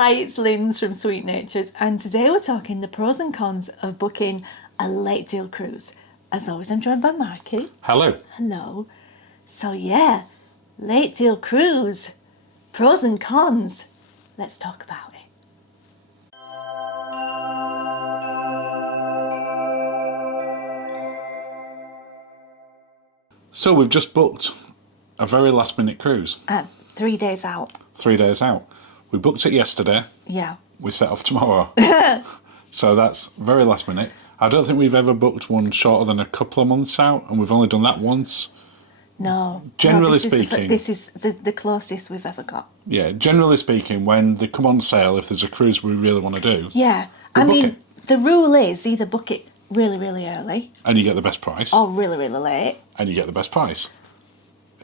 Hi, it's Linz from Sweet Natured, and today we're talking the pros and cons of booking a late deal cruise. As always, I'm joined by Marky. Hello. Hello. So yeah, late deal cruise, pros and cons. Let's talk about it. So we've just booked a very last minute cruise. 3 days out. 3 days out. We booked it yesterday. Yeah. We set off tomorrow. So that's very last minute. I don't think we've ever booked one shorter than a couple of months out, and we've only done that once. No. Generally this speaking. This is the closest we've ever got. Yeah, generally speaking, when they come on sale, if there's a cruise we really want to do. Yeah. we book it. The rule is either book it really, really early. And you get the best price. Or really, really late. And you get the best price.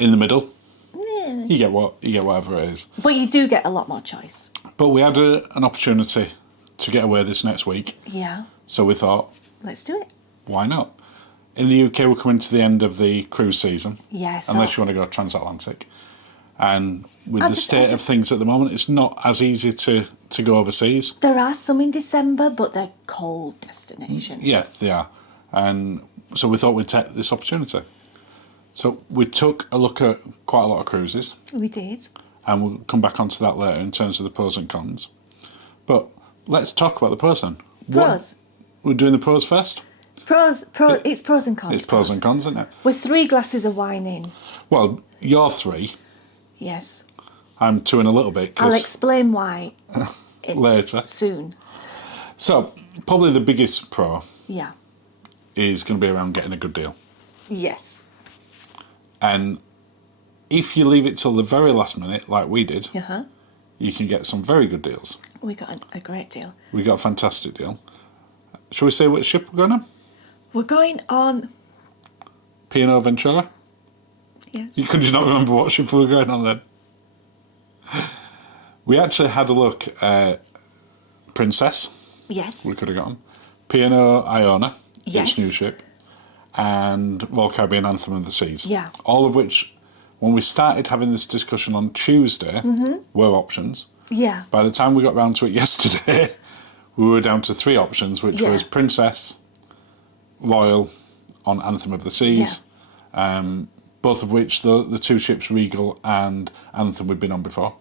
In the middle, Yeah. you get whatever it is. But you do get a lot more choice. But we had an opportunity to get away this next week. Yeah. So we thought, Let's do it. why not? In the UK, we're coming to the end of the cruise season. Yes. Unless you want to go transatlantic. And with the state of things at the moment, it's not as easy to go overseas. There are some in December, but they're cold destinations. Yeah, they are. And so we thought we'd take this opportunity. So we took a look at quite a lot of cruises. We did. And we'll come back onto that later in terms of the pros and cons. But let's talk about the pros then. Pros. We're doing the pros first? Pros. It's pros and cons. It's pros and cons, isn't it? With 3 glasses of wine in. Well, you're 3. Yes. I'm 2 in a little bit. I'll explain why later. Soon. So, probably the biggest pro Yeah. is going to be around getting a good deal. Yes. And if you leave it till the very last minute, like we did, you can get some very good deals. We got a great deal. We got a fantastic deal. Shall we say which ship we're going on? We're going on... P&O Ventura? Yes. You could just not remember what ship we were going on then. We actually had a look at Princess. Yes. We could have got on. P&O Iona, Yes. its new ship. And Royal Caribbean Anthem of the Seas. Yeah. All of which, when we started having this discussion on Tuesday, were options. Yeah. By the time we got round to it yesterday, we were down to 3 options, which was Princess, Royal on Anthem of the Seas, both of which, the 2 ships, Regal and Anthem, we'd been on before.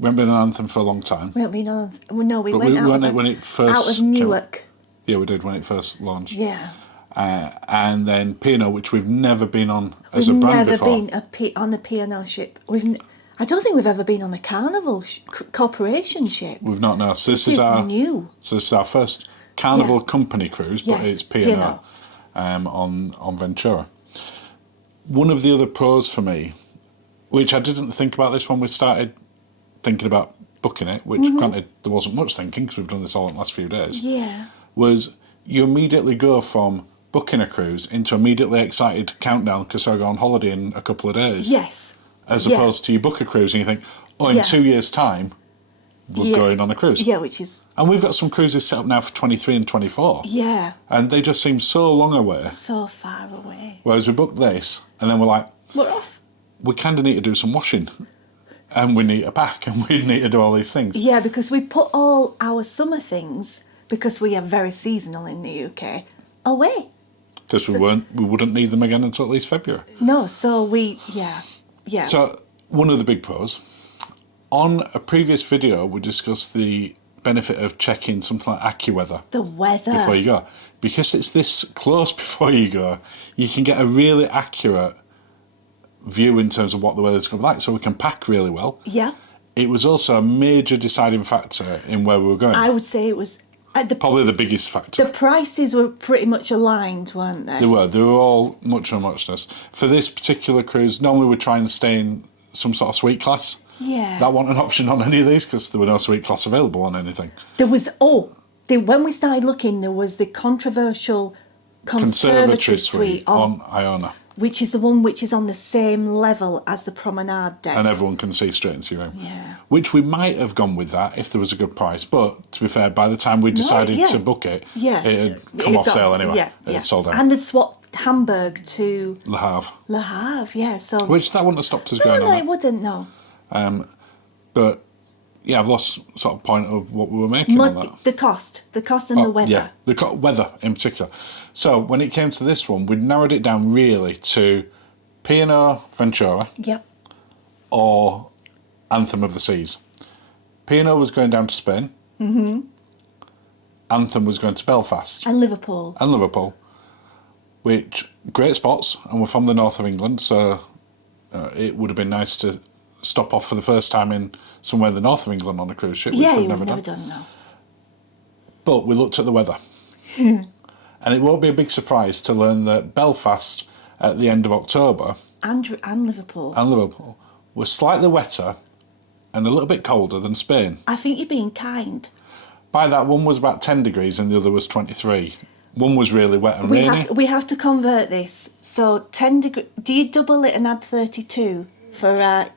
We haven't been on Anthem for a long time. We haven't been on... No, we went out when it first out of Newark. Yeah, we did when it first launched. Yeah. And then P&O, which we've never been on as a brand before. We've never been on a P&O ship. I don't think we've ever been on a Carnival corporation ship. We've not, no. So this is our new. So this is our first Carnival company cruise, but it's P&O on Ventura. One of the other pros for me, which I didn't think about this when we started thinking about booking it, which granted there wasn't much thinking because we've done this all in the last few days, was you immediately go from booking a cruise into immediately excited countdown because I go on holiday in a couple of days. Yes. As opposed to you book a cruise and you think, oh, in 2 years' time, we're going on a cruise. Yeah, which is... And we've got some cruises set up now for 23 and 24. Yeah. And they just seem so long away. So far away. Whereas we booked this, and then we're like... We're off. We kind of need to do some washing. And we need to pack, and we need to do all these things. Yeah, because we put all our summer things, because we are very seasonal in the UK, away. Because we wouldn't need them again until at least February. No, so yeah. So, one of the big pros. On a previous video, we discussed the benefit of checking something like AccuWeather. The weather. Before you go. Because it's this close before you go, you can get a really accurate view in terms of what the weather's going to be like, so we can pack really well. Yeah. It was also a major deciding factor in where we were going. I would say it was... Probably the biggest factor. The prices were pretty much aligned, weren't they? They were all much on muchness. For this particular cruise, normally we try and stay in some sort of suite class. Yeah. That wasn't an option on any of these because there were no suite class available on anything. There was... when we started looking, there was the controversial conservatory suite on Iona. Which is the one which is on the same level as the promenade deck. And everyone can see straight into your room. Yeah. Which we might have gone with that if there was a good price. But, to be fair, by the time we decided to book it, it had come off sale anyway. Yeah, it had sold out. And they'd swapped Hamburg to... Le Havre. Le Havre, yeah. So which that wouldn't have stopped us going on. No, it wouldn't, no. But yeah, I've lost sort of point of what we were making on that. The cost and the weather. Yeah, the weather in particular. So when it came to this one, we narrowed it down really to P&O Ventura Yep. or Anthem of the Seas. P&O was going down to Spain. Mm-hmm. Anthem was going to Belfast. And Liverpool. Which, great spots, and we're from the north of England, so it would have been nice to stop off for the first time in somewhere in the north of England on a cruise ship, which Yeah, we've you've never never done. done, no. But we looked at the weather. And it won't be a big surprise to learn that Belfast, at the end of October... And Liverpool. And Liverpool, was slightly wetter and a little bit colder than Spain. I think you're being kind. By that, one was about 10 degrees and the other was 23. One was really wet and rainy. We have to convert this. So 10 degrees... Do you double it and add 32 for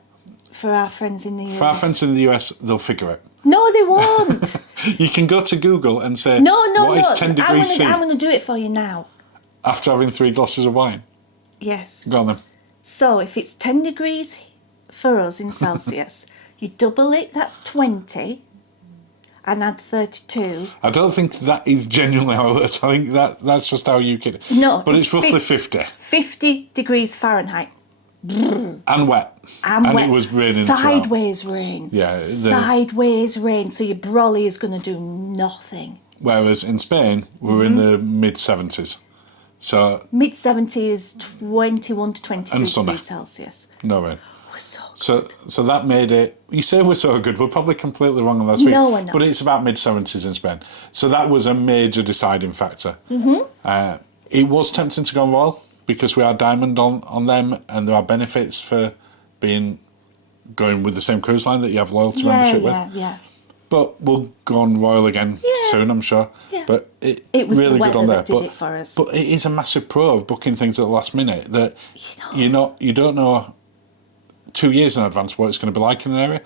our friends in the US? For our friends in the US, they'll figure it. No, they won't. You can go to Google and say, No. what is 10 degrees C? I'm going to do it for you now. After having 3 glasses of wine? Yes. Go on then. So if it's 10 degrees for us in Celsius, you double it, that's 20, and add 32. I don't think that is genuinely how it works. I think that's just how you get it. No. But it's roughly 50. 50 degrees Fahrenheit. And wet. And wet. It was raining Sideways rain. Yeah. Sideways rain. So your brolly is going to do nothing. Whereas in Spain, we were in the mid-70s. So Mid-70s, 21 to 23 degrees Celsius. no rain. We're so good. So that made it... You say we're so good. We're probably completely wrong on that street. No, we're not. But it's about mid-70s in Spain. So that was a major deciding factor. It was tempting to go on Royal because we are Diamond on them and there are benefits for going with the same cruise line that you have loyalty membership with. Yeah. But we'll go on Royal again soon, I'm sure. Yeah. But it was really the good on there. that did it for us. But it is a massive pro of booking things at the last minute that you don't know 2 years in advance what it's going to be like in an area.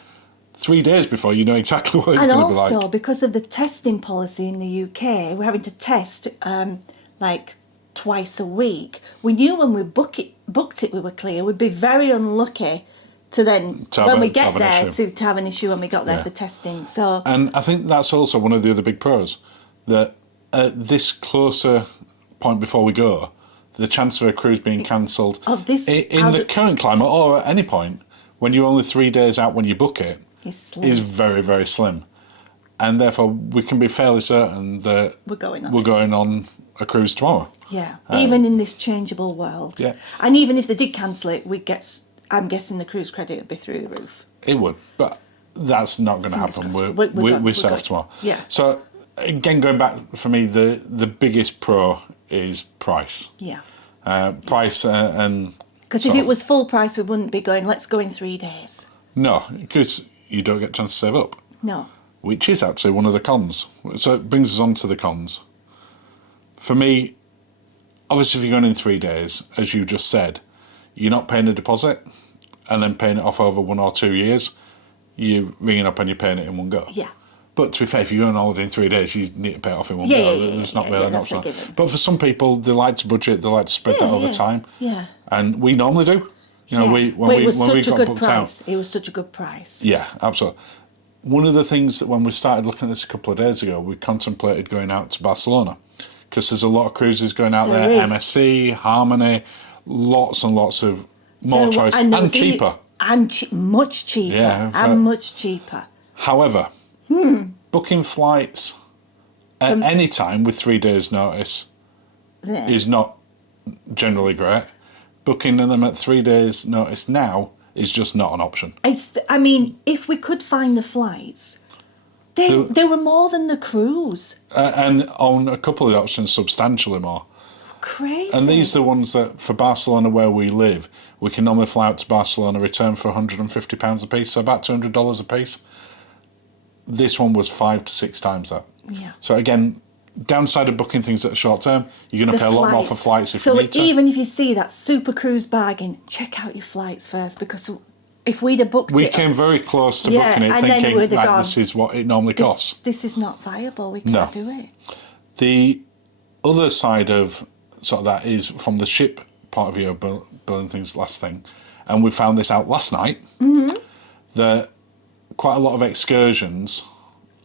3 days before you know exactly what it's going to be like. And also, because of the testing policy in the UK, we're having to test like twice a week. We knew when we booked it we were clear. We'd be very unlucky to then, when we get there, to have an issue when we got there for testing. So, and I think that's also one of the other big pros, that at this closer point before we go, the chance of a cruise being cancelled in the current climate or at any point, when you're only 3 days out when you book it, is very, very slim. And therefore, we can be fairly certain that we're going on a cruise tomorrow. Yeah, even in this changeable world. Yeah. And even if they did cancel it, I'm guessing the cruise credit would be through the roof. It would, but that's not going to happen. We're set off tomorrow. Yeah. So, again, going back, for me, the biggest pro is price. Yeah. Price and... Because if it was full price, we wouldn't be going, let's go in 3 days. No, because you don't get a chance to save up. No. Which is actually one of the cons. So it brings us on to the cons. For me, obviously if you're going in 3 days, as you just said, you're not paying a deposit and then paying it off over 1 or 2 years. You're ringing up and you're paying it in one go. Yeah. But to be fair, if you're going on holiday in 3 days, you need to pay it off in one go. It's not really an option. But for some people, they like to budget, they like to spread that over time. Yeah. And we normally do. When we got booked out. It was such a good price. Yeah, absolutely. One of the things that when we started looking at this a couple of days ago, we contemplated going out to Barcelona because there's a lot of cruises going out there. MSC, Harmony, lots and lots of more choice and cheaper. Much cheaper. Much cheaper. However, booking flights at any time with 3 days' notice is not generally great. Booking them at 3 days' notice now is just not an option. If we could find the flights, they were more than the cruise. And on a couple of the options, substantially more. Crazy. And these are the ones that, for Barcelona where we live, we can normally fly out to Barcelona, return for £150 a piece, so about $200 a piece. This one was 5 to 6 times that. Yeah. So again, downside of booking things that are short term, you're going to pay a lot more for flights if you need to. So even if you see that super cruise bargain, check out your flights first, because if we'd have booked it... We came very close to booking it, thinking this is what it normally costs. This is not viable, we can't do it. The other side of sort of that is from the ship point of view of building things last thing, and we found this out last night, that quite a lot of excursions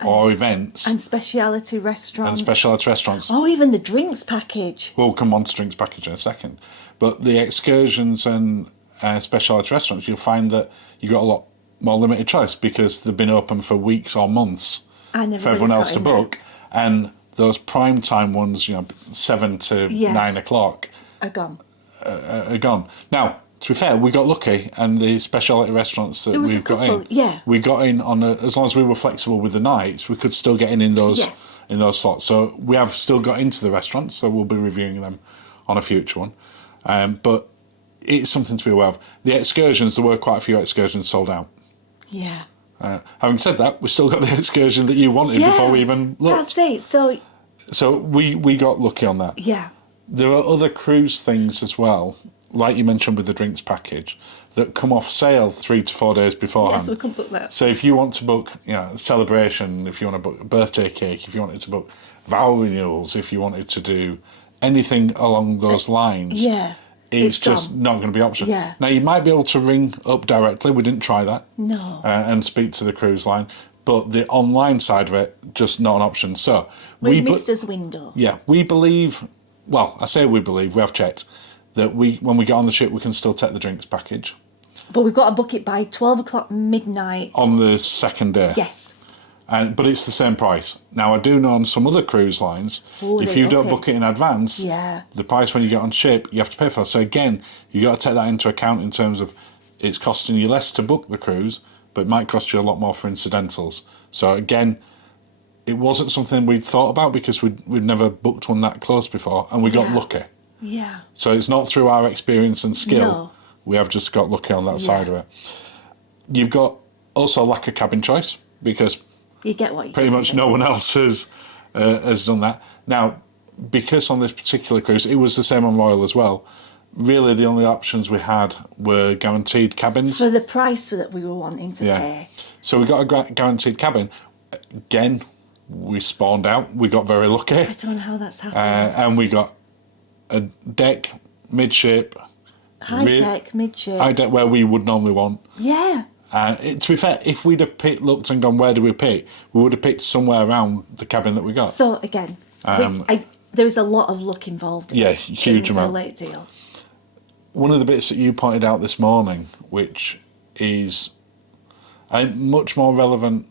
or events And speciality restaurants. Oh, even the drinks package. We'll come on to drinks package in a second. But the excursions and speciality restaurants, you'll find that you've got a lot more limited choice because they've been open for weeks or months And for everyone else to book. And those prime time ones, 7 to 9 o'clock, are gone. Are gone. Now, to be fair, we got lucky, and the speciality restaurants that we've got in, we got in on as long as we were flexible with the nights, we could still get in those slots. So we have still got into the restaurants, so we'll be reviewing them on a future one. But it's something to be aware of. The excursions, there were quite a few excursions sold out. Yeah. Having said that, we still got the excursion that you wanted before we even looked. That's it. So we got lucky on that. Yeah. There are other cruise things as well, like you mentioned with the drinks package, that come off sale 3 to 4 days beforehand. Yes, we can book that. So if you want to book, a celebration, if you want to book a birthday cake, if you wanted to book vow renewals, if you wanted to do anything along those lines, it's just not going to be an option. Yeah. Now, you might be able to ring up directly. We didn't try that. No. And speak to the cruise line. But the online side of it, just not an option. So we missed his window. Yeah, we believe, well, I say we believe, we have checked, that when we get on the ship, we can still take the drinks package. But we've got to book it by 12 o'clock midnight. On the second day. Yes. But it's the same price. Now, I do know on some other cruise lines, if you don't book it in advance, the price when you get on ship, you have to pay for. So again, you got to take that into account in terms of it's costing you less to book the cruise, but it might cost you a lot more for incidentals. So again, it wasn't something we'd thought about because we'd never booked one that close before, and we got lucky. Yeah. So it's not through our experience and skill. No. We have just got lucky on that side of it. You've got also lack of cabin choice because you get what you pretty much no one else has done that. Now, because on this particular cruise, it was the same on Royal as well, really the only options we had were guaranteed cabins. For the price that we were wanting to pay. So we got a guaranteed cabin. Again, we spawned out. We got very lucky. I don't know how that's happened. And we got a deck, midship. High deck, midship. High deck where we would normally want. Yeah. To be fair, if we'd have looked and gone, where do we pick? We would have picked somewhere around the cabin that we got. So again, there was a lot of luck involved. Yeah, huge amount. A late deal. One of the bits that you pointed out this morning, which is much more relevant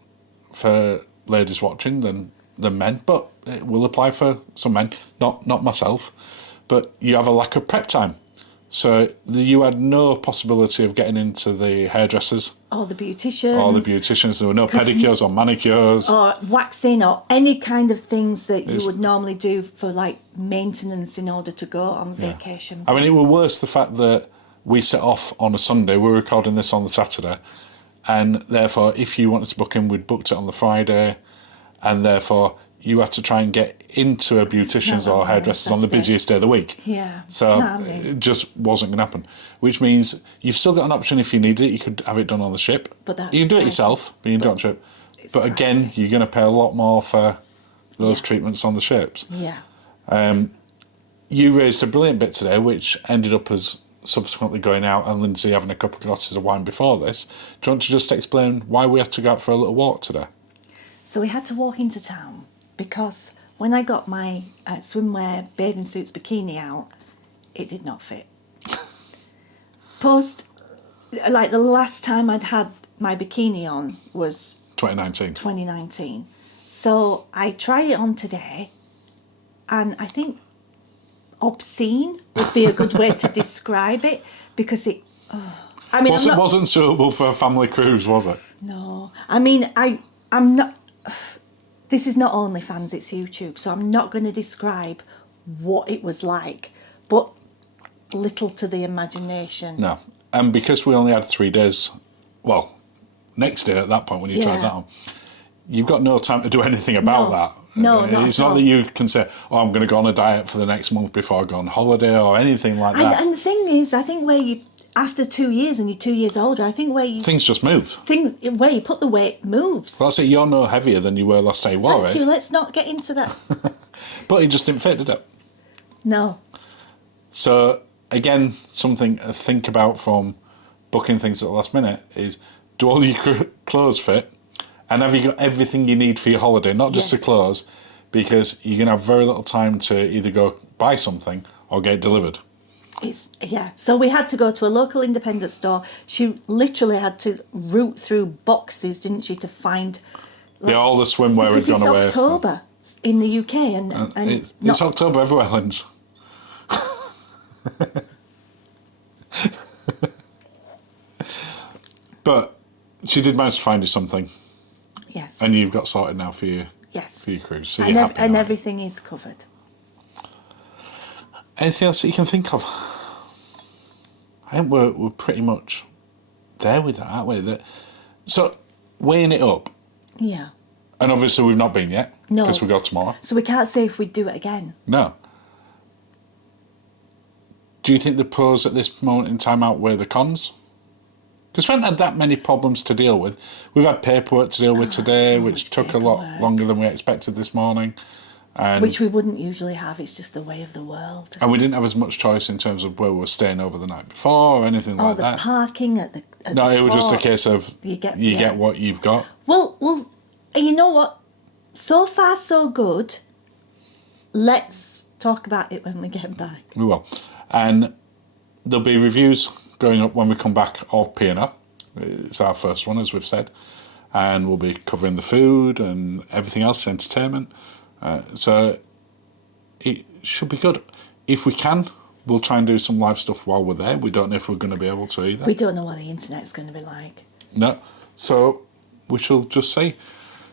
for ladies watching than men, but it will apply for some men, not myself, but you have a lack of prep time. So you had no possibility of getting into the hairdressers. Or the beauticians. There were no pedicures or manicures. Or waxing or any kind of things that you would normally do for like maintenance in order to go on vacation. I mean, it was worse the fact that we set off on a Sunday. We're recording this on the Saturday. And therefore, if you wanted to book in, we'd booked it on the Friday. And therefore, you had to try and get into a beautician's or hairdresser's on the busiest day of the week. Yeah. So it just wasn't going to happen. Which means you've still got an option if you needed it. You could have it done on the ship. But that's you can do it yourself, but you can do it on the ship. But again, you're going to pay a lot more for those treatments on the ships. Yeah. You raised a brilliant bit today, which ended up as subsequently going out and Linzi having a couple of glasses of wine before this. Do you want to just explain why we had to go out for a little walk today? So we had to walk into town because when I got my swimwear bathing suits bikini out, it did not fit. Like the last time I'd had my bikini on was 2019. So I tried it on today, and I think obscene would be a good way to describe it because it. I mean, wasn't suitable for a family cruise, was it? No, I mean, I'm not. This is not OnlyFans, it's YouTube, so I'm not going to describe what it was like, but little to the imagination. No, and because we only had 3 days, well, next day at that point when you tried that on, you've got no time to do anything about that. No, it's not that you can say, "Oh, I'm going to go on a diet for the next month before I go on holiday" or anything like that. And the thing is, I think after 2 years and you're 2 years older, I think things just move. Where you put the weight moves. Well, that's it. You're no heavier than you were last time you wore it. Thank you. Let's not get into that. But it just didn't fit, did it? No. So again, something to think about from booking things at the last minute is: do all your clothes fit? And have you got everything you need for your holiday, not just the clothes, because you're going to have very little time to either go buy something or get it delivered. So we had to go to a local independent store. She literally had to root through boxes, didn't she, to find all the swimwear had gone away. Because it's October in the UK, and it's October everywhere, Linz. But she did manage to find you something. Yes. And you've got sorted now for your cruise. So you're happy and everything is covered. Anything else that you can think of? I think we're pretty much there with that, aren't we? So, weighing it up. Yeah. And obviously we've not been yet. No. Because we go tomorrow. So we can't say if we'd do it again. No. Do you think the pros at this moment in time outweigh the cons? Because we haven't had that many problems to deal with. We've had paperwork to deal with today, which took a lot longer than we expected this morning. Which we wouldn't usually have. It's just the way of the world. And we didn't have as much choice in terms of where we were staying over the night before or anything like that. Oh, the parking at the No, it was port. just a case of you get what you've got. Well, you know what? So far, so good. Let's talk about it when we get back. We will. And there'll be reviews going up when we come back of P&O. It's our first one, as we've said. And we'll be covering the food and everything else, entertainment. So it should be good. If we can, we'll try and do some live stuff while we're there. We don't know if we're going to be able to either. We don't know what the internet's going to be like. No. So we shall just see.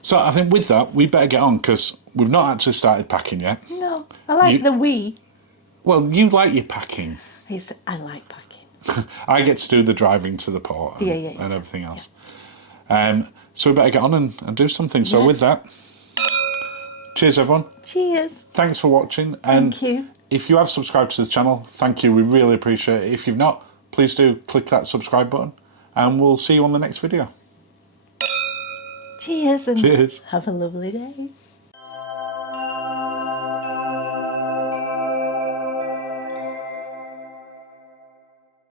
So I think with that, we better get on because we've not actually started packing yet. No, I like the we. Well, you like your packing. I like packing. I get to do the driving to the port and everything else. Yeah. So we better get on and do something. So with that, cheers everyone. Cheers. Thanks for watching. And thank you. If you have subscribed to the channel, thank you. We really appreciate it. If you've not, please do click that subscribe button and we'll see you on the next video. Cheers and cheers. Have a lovely day.